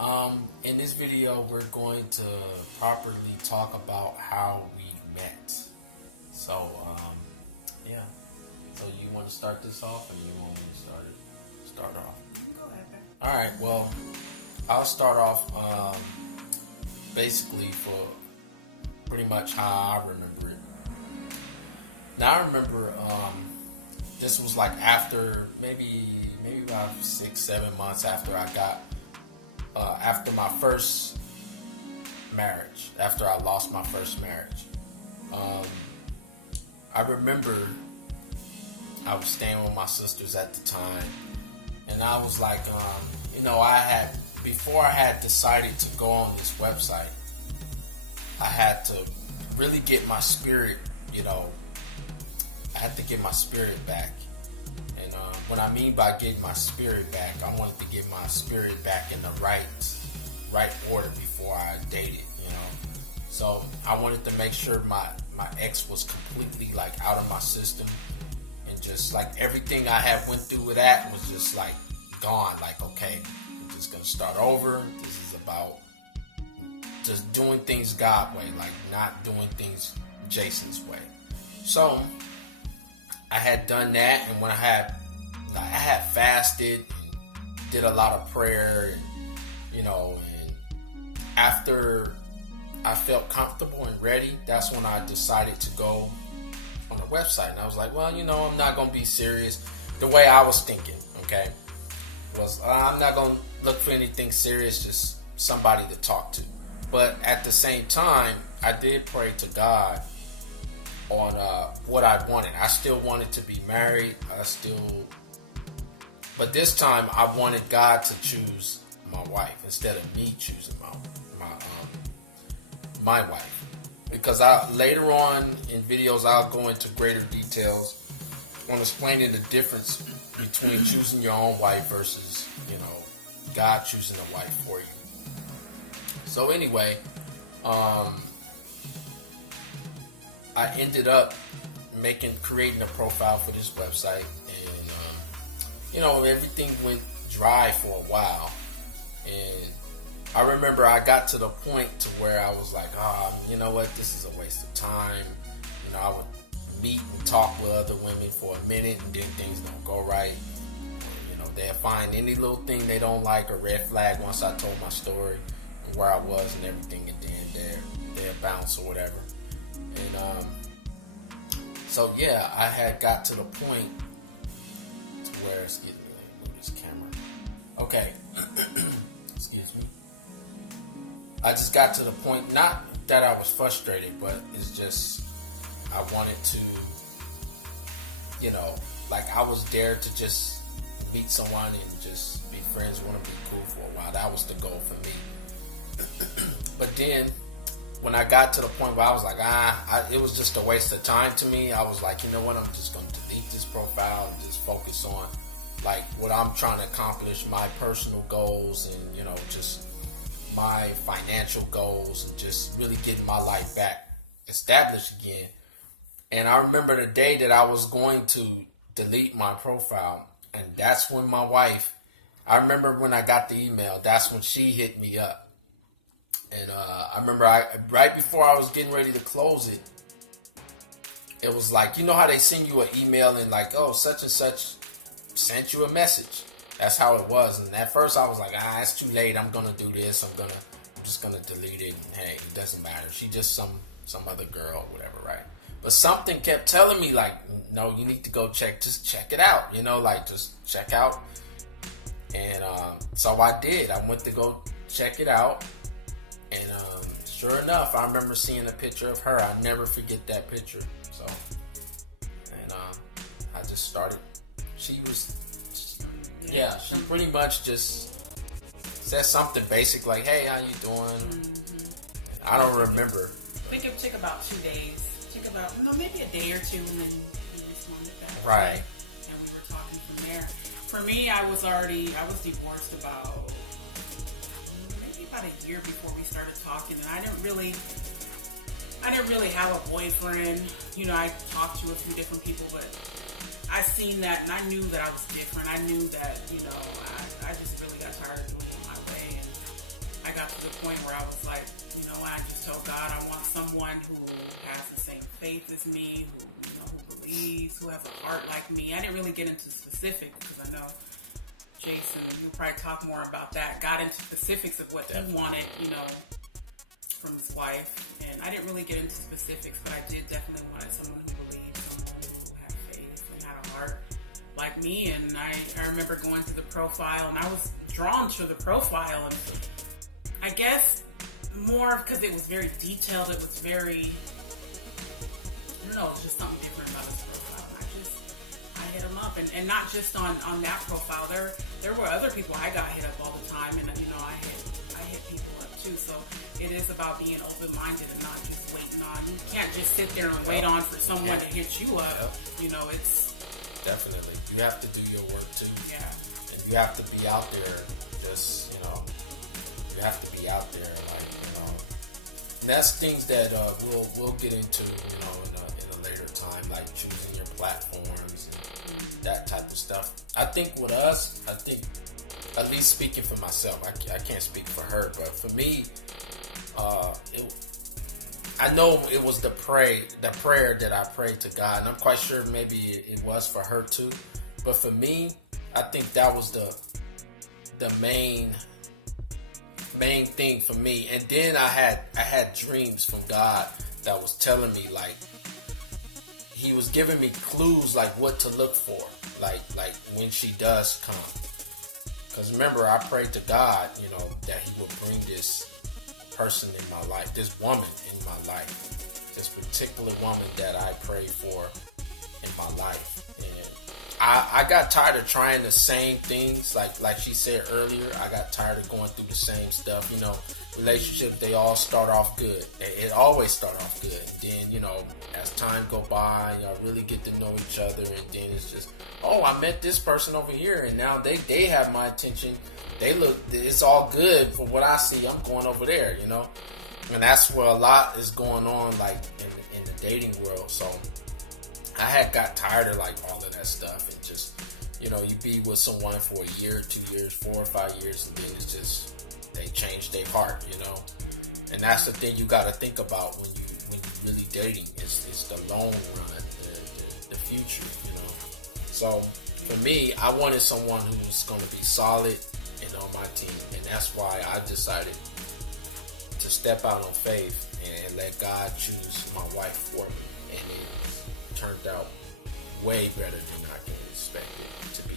In this video, we're going to properly talk about how we met. So, yeah. So you want to start this off, or you want me to start off? Go ahead. All right. Well, I'll start off basically for pretty much how I remember it. Now I remember this was like after maybe about 6-7 months after I got. After my first marriage, after I lost my first marriage, I remember I was staying with my sisters at the time, and I was like, before I had decided to go on this website, I had to really get my spirit, I had to get my spirit back. And what I mean by getting my spirit back, I wanted to get my spirit back in the right order before I dated, So I wanted to make sure my ex was completely like out of my system, and just like everything I had went through with that was just like gone. Like, okay, I'm just gonna start over. This is about just doing things God way, like not doing things Jason's way. So I had done that, and when I had fasted and did a lot of prayer, and after I felt comfortable and ready, that's when I decided to go on the website. And I was like, well, I'm not going to be serious. The way I was thinking, okay, was I'm not going to look for anything serious, just somebody to talk to. But at the same time, I did pray to God on what I wanted. I still wanted to be married. But this time I wanted God to choose my wife instead of me choosing my wife. Because later on in videos I'll go into greater details on explaining the difference between choosing your own wife versus God choosing a wife for you. So anyway, I ended up creating a profile for this website, and everything went dry for a while. And I remember I got to the point to where I was like, you know what, this is a waste of time. I would meet and talk with other women for a minute, and then things don't go right. They'll find any little thing they don't like, a red flag, once I told my story and where I was and everything, and then they'll bounce or whatever. And so yeah, I had got to the point to where, excuse me, let me move this camera. Okay, excuse me. I just got to the point, not that I was frustrated, but it's just I wanted to, like I was there to just meet someone and just be friends, want to be cool for a while. That was the goal for me. But then when I got to the point where I was like, it was just a waste of time to me, I was like, you know what, I'm just going to delete this profile and just focus on like what I'm trying to accomplish, my personal goals, and just my financial goals, and just really getting my life back established again. And I remember the day that I was going to delete my profile, and that's when my wife, I remember when I got the email, that's when she hit me up. And I remember right before I was getting ready to close it, it was like, how they send you an email and like, oh, such and such sent you a message. That's how it was. And at first I was like, it's too late. I'm gonna do this. I'm just gonna delete it. And hey, it doesn't matter. She just some other girl or whatever, right? But something kept telling me like, no, you need to go check it out. Just check out. And so I did. I went to go check it out. And sure enough, I remember seeing a picture of her. I'll never forget that picture. So, and I just started. She pretty much just said something basic like, "Hey, how you doing?" Mm-hmm. I don't remember. I think it took about 2 days. It took about maybe a day or two, and then you responded back. Right. And we were talking from there. For me, I was divorced about a year before we started talking, and I didn't really have a boyfriend. I talked to a few different people, but I seen that, and I knew that I was different. I knew that, I just really got tired of doing it my way, and where I was like, I just told God I want someone who has the same faith as me, who believes, who has a heart like me. I didn't really get into specifics because I know Jason, you'll probably talk more about that. Got into specifics of what he wanted, from his wife. And I didn't really get into specifics, but I did definitely want someone who believed, someone who had faith and had a heart like me. And I remember going through the profile, and I was drawn to the profile. And I guess more because it was very detailed. It was very, I don't know, it was just something different about his profile. And I hit him up. And not just on that profile. There were other people I got hit up all the time. And, I hit people up too. So it is about being open-minded and not just waiting on. You can't just sit there and wait on for someone to hit you up. It's... Definitely. You have to do your work too. Yeah. And you have to be out there just, you have to be out there and that's things that we'll get into, in a later time, like choosing your platforms and that type of stuff. I think with us, at least speaking for myself, I can't speak for her, but for me, I know it was the prayer that I prayed to God, and I'm quite sure maybe it was for her too. But for me, I think that was the main thing for me. And then I had dreams from God that was telling me, like, He was giving me clues, like what to look for, like when she does come. Because remember, I prayed to God, that He would bring this person in my life, this woman in my life, this particular woman that I prayed for in my life. And I got tired of trying the same things, like she said earlier. I got tired of going through the same stuff. Relationships, they all start off good. It always start off good. And then, as time go by, y'all really get to know each other, and then it's just, oh, I met this person over here, and now they have my attention. It's all good for what I see. I'm going over there, and that's where a lot is going on, like in the dating world. So I had got tired of like all of that stuff, and just, you be with someone for a year, 2 years, 4 or 5 years, and then it's just, they change their heart, and that's the thing you got to think about when you really dating. It's the long run, the future, So for me, I wanted someone who was going to be solid and on my team, and that's why I decided to step out on faith and let God choose my wife for me, and it turned out way better than I can expect it to be,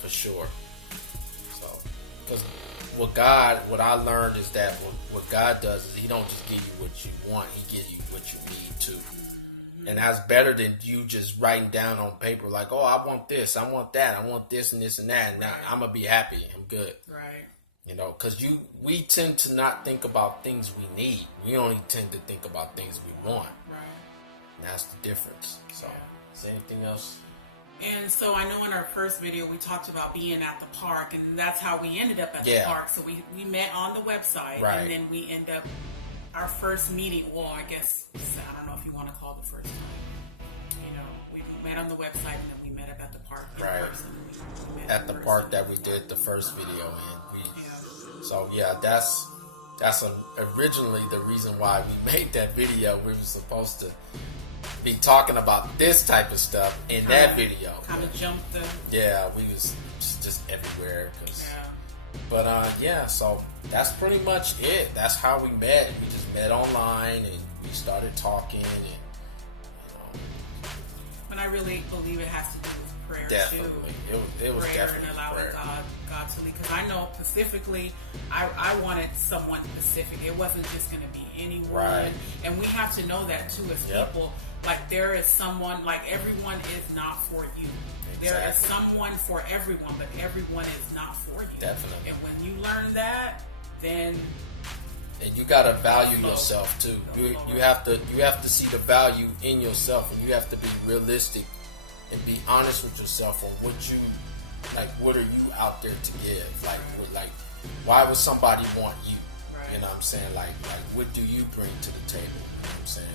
for sure. So, because what I learned is that what God does is He don't just give you what you want, He gives you what you need too. And that's better than you just writing down on paper like, oh, I want this, I want that, I want this and this and that, and now I'm going to be happy, I'm good. Right. Because we tend to not think about things we need. We only tend to think about things we want. Right. And that's the difference. So, is there anything else? And so I know in our first video we talked about being at the park, and that's how we ended up at the park. So we met on the website, and then we end up our first meeting. Well, I guess I don't know if you want to call it the first time. We met on the website, and then we met up at the park. Right. At the park that we did the first video in. So that's originally the reason why we made that video. We were supposed to be talking about this type of stuff in that video. Kind of jumped the... Yeah, we was just everywhere. But so that's pretty much it. That's how we met. We just met online, and we started talking, and But I really believe it has to do with prayer. Definitely. Too. It was prayer definitely and allowing prayer. God to lead. Because I know specifically, I wanted someone specific. It wasn't just going to be anyone. Right. And we have to know that too as people. Like there is someone, like everyone is not for you. Exactly. There is someone for everyone, but everyone is not for you. Definitely. And when you learn that, then... And you gotta value yourself too. You have to see the value in yourself, and you have to be realistic and be honest with yourself on what you like. What are you out there to give? Like why would somebody want you? Right. You know what I'm saying? Like what do you bring to the table? You know what I'm saying?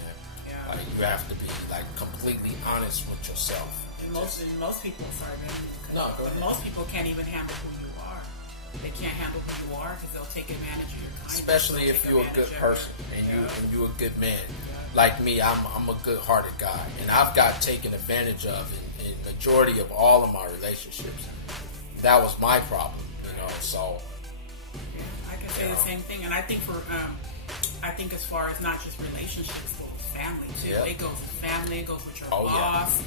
Yeah. Like you have to be like completely honest with yourself. And most people, sorry, man. No, go ahead. Most people can't even handle who you are. They can't handle who you are because they'll take advantage of your kindness. especially if you're a good person and you're a good man. Like me, I'm a good-hearted guy, and I've got taken advantage of in majority of all of my relationships. That was my problem, So I can say the same thing, and I think I think as far as not just relationships, but with family too. Yep. It goes with family, it goes with your boss,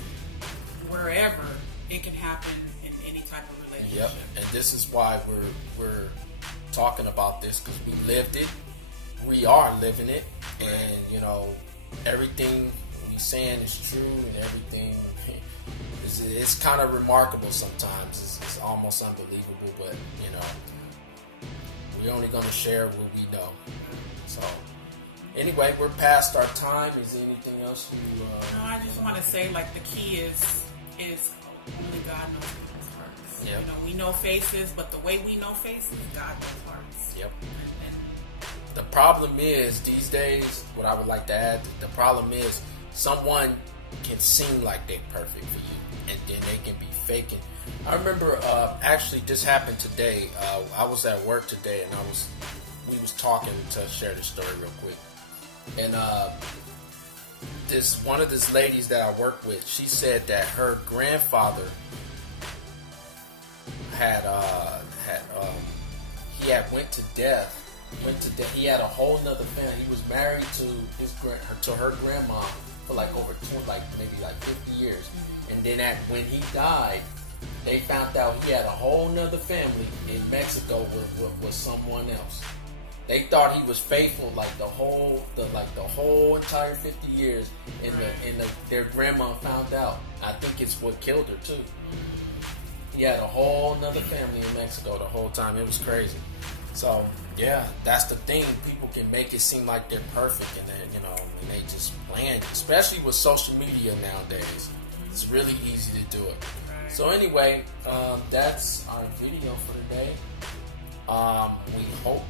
wherever. It can happen in any type of relationship. Yep, and this is why we're talking about this, because we lived it, we are living it, and everything we saying is true, and everything it's kind of remarkable sometimes. It's almost unbelievable, but we're only going to share what we know. So anyway, we're past our time. Is there anything else you? No, I just want to say, like, the key is only God knows people's hearts. Yep. We know faces, but the way we know faces, God knows hearts. Yep. The problem is these days, what I would like to add, the problem is someone can seem like they're perfect for you, and then they can be faking. I remember actually this happened today. I was at work today, and we was talking to share this story real quick, and one of these ladies that I work with, she said that her grandfather he had went to death. He had a whole nother family. He was married to her grandma for like over maybe 50 years. Mm-hmm. And then when he died, they found out he had a whole nother family in Mexico with someone else. They thought he was faithful the whole entire 50 years, and their grandma found out. I think it's what killed her too. He had a whole nother family in Mexico the whole time. It was crazy. So yeah, that's the thing. People can make it seem like they're perfect, and then and they just bland. Especially with social media nowadays, it's really easy to do it. So anyway, that's our video for today. We hope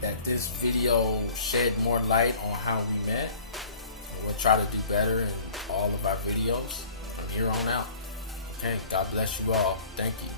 that this video shed more light on how we met. And we'll try to do better in all of our videos from here on out. Okay, God bless you all. Thank you.